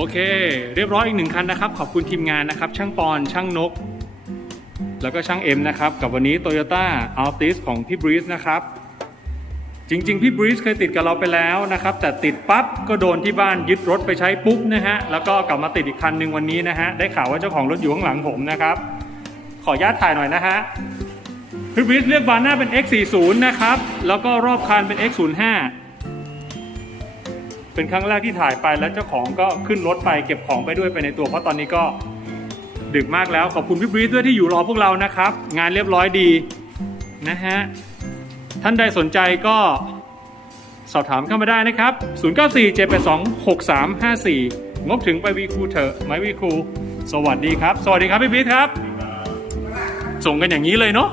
โอเค เรียบร้อยอีกหนึ่งคันนะครับ ขอบคุณทีมงานนะครับ ช่างปอนช่างนก แล้วก็ช่างเอ็มนะครับ กับวันนี้ Toyota Altis ของพี่บรีสนะครับ จริง ๆ พี่บรีสเคยติดกับเราไปแล้วนะครับ แต่ติดปั๊บก็โดนที่บ้านยึดรถไปใช้ปุ๊บนะฮะ แล้วก็กลับมาติดอีกคันหนึ่งวันนี้นะฮะ ได้ข่าวว่าเจ้าของรถอยู่ข้างหลังผมนะครับ ขออนุญาตถ่ายหน่อยนะฮะพี่บริสเลือกบานหน้าเป็น X40 นะครับ แล้วก็รอบคันเป็น X05 เป็นครั้งแรกที่ถ่ายไปแล้วเจ้าของก็ขึ้นรถไปเก็บของไปด้วยไปในตัว เพราะตอนนี้ก็ดึกมากแล้วขอบคุณพี่บริสด้วยที่อยู่รอพวกเรานะครับ งานเรียบร้อยดีนะฮะท่านใดสนใจก็สอบถามเข้ามาได้นะครับ 0947826354 งบถึงไปวีคูเถอะไหมวีคู สวัสดีครับ สวัสดีครับพี่บริสครับ ส่งกันอย่างนี้เลยเนาะ